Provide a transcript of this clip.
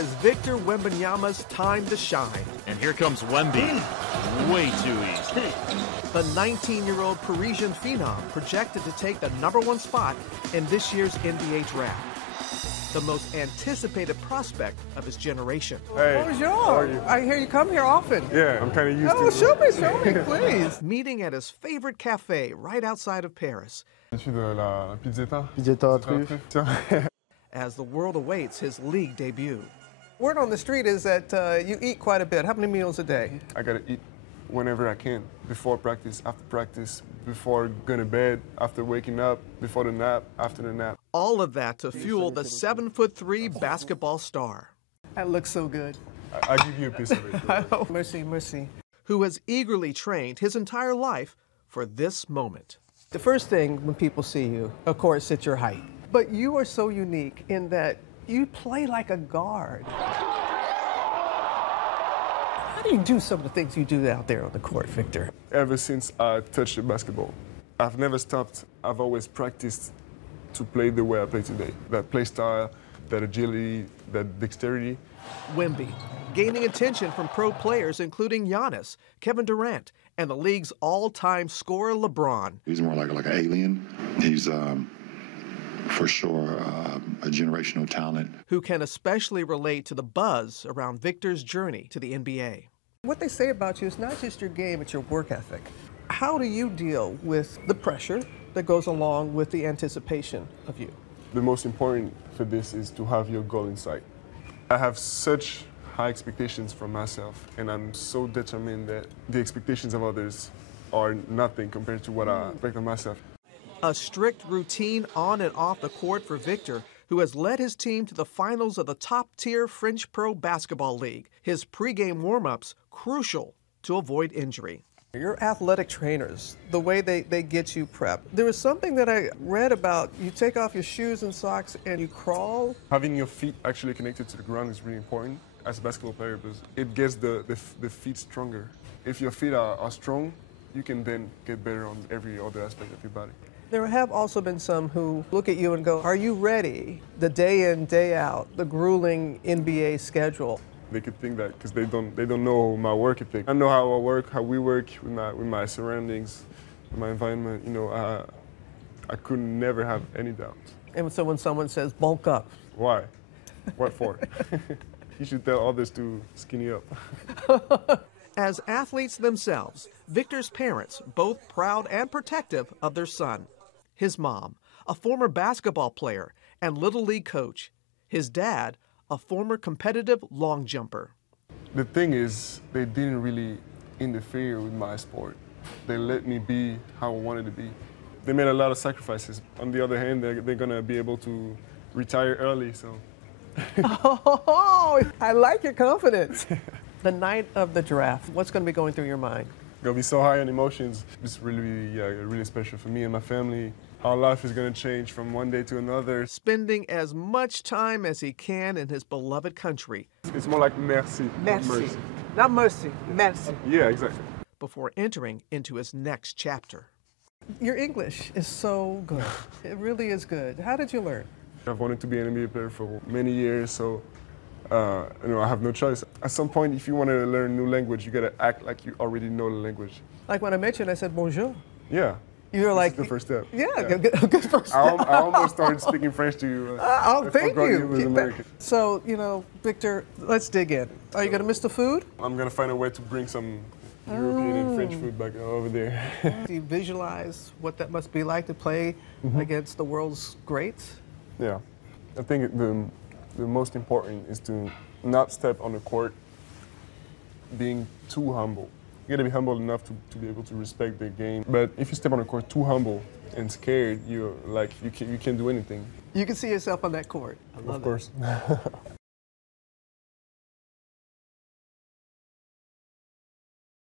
is Victor Wembanyama's time to shine. And here comes Wemby. Way too easy. The 19-year-old Parisian phenom projected to take the #1 spot in this year's NBA draft. The most anticipated prospect of his generation. Hey, Bonjour. how are you? I hear you come here often. Yeah, I'm kind of used to it. Show me, please. Meeting at his favorite cafe right outside of Paris. Je suis de la pizzetta. Pizzetta truffe. As the world awaits his league debut. Word on the street is that you eat quite a bit. How many meals a day? I gotta eat whenever I can. Before practice, after practice, before going to bed, after waking up, before the nap, after the nap. All of that to fuel the 7'3" basketball star. That looks so good. I'll give you a piece of it. Merci. Who has eagerly trained his entire life for this moment. The first thing when people see you, of course, it's your height. But you are so unique in that you play like a guard. How do you do some of the things you do out there on the court, Victor? Ever since I touched the basketball, I've never stopped. I've always practiced to play the way I play today. That play style, that agility, that dexterity. Wemby, gaining attention from pro players including Giannis, Kevin Durant, and the league's all-time scorer LeBron. He's more like an alien. He's for sure a generational talent. Who can especially relate to the buzz around Victor's journey to the NBA. What they say about you is not just your game, it's your work ethic. How do you deal with the pressure that goes along with the anticipation of you? The most important for this is to have your goal in sight. I have such high expectations from myself, and I'm so determined that the expectations of others are nothing compared to what I expect of myself. A strict routine on and off the court for Victor, who has led his team to the finals of the top-tier French Pro Basketball League. His pregame warm-ups crucial to avoid injury. Your athletic trainers, the way they get you prepped. There was something that I read about, you take off your shoes and socks and you crawl. Having your feet actually connected to the ground is really important as a basketball player because it gets the feet stronger. If your feet are strong, you can then get better on every other aspect of your body. There have also been some who look at you and go, are you ready? The day in, day out, the grueling NBA schedule. They could think that because they don't know my work ethic. I know how I work, how we work with my surroundings, with my environment. You know, I could never have any doubt. And so when someone says bulk up. Why? What for? You should tell others to skinny up. As athletes themselves, Victor's parents, both proud and protective of their son. His mom, a former basketball player and Little League coach. His dad, a former competitive long jumper. The thing is, they didn't really interfere with my sport. They let me be how I wanted to be. They made a lot of sacrifices. On the other hand, they're going to be able to retire early, so. Oh, I like your confidence. The night of the draft, what's going to be going through your mind? Gonna be so high on emotions. It's really special for me and my family. Our life is gonna change from one day to another. Spending as much time as he can in his beloved country. It's more like merci. Merci. Not mercy, merci. Yeah, exactly. Before entering into his next chapter. Your English is so good. It really is good. How did you learn? I've wanted to be an NBA player for many years, so I have no choice. At some point, if you want to learn a new language, you gotta act like you already know the language. Like when I met you and I said bonjour. Yeah. You were like the first step. Yeah. Good first step. I almost started speaking French to you. Thank you. You was American. So, Victor, let's dig in. Are you gonna miss the food? I'm gonna find a way to bring some European and French food back over there. Do you visualize what that must be like to play against the world's greats? Yeah. I think the most important is to not step on the court being too humble. You gotta be humble enough to be able to respect the game. But if you step on the court too humble and scared, you can't do anything. You can see yourself on that court. I love Of course.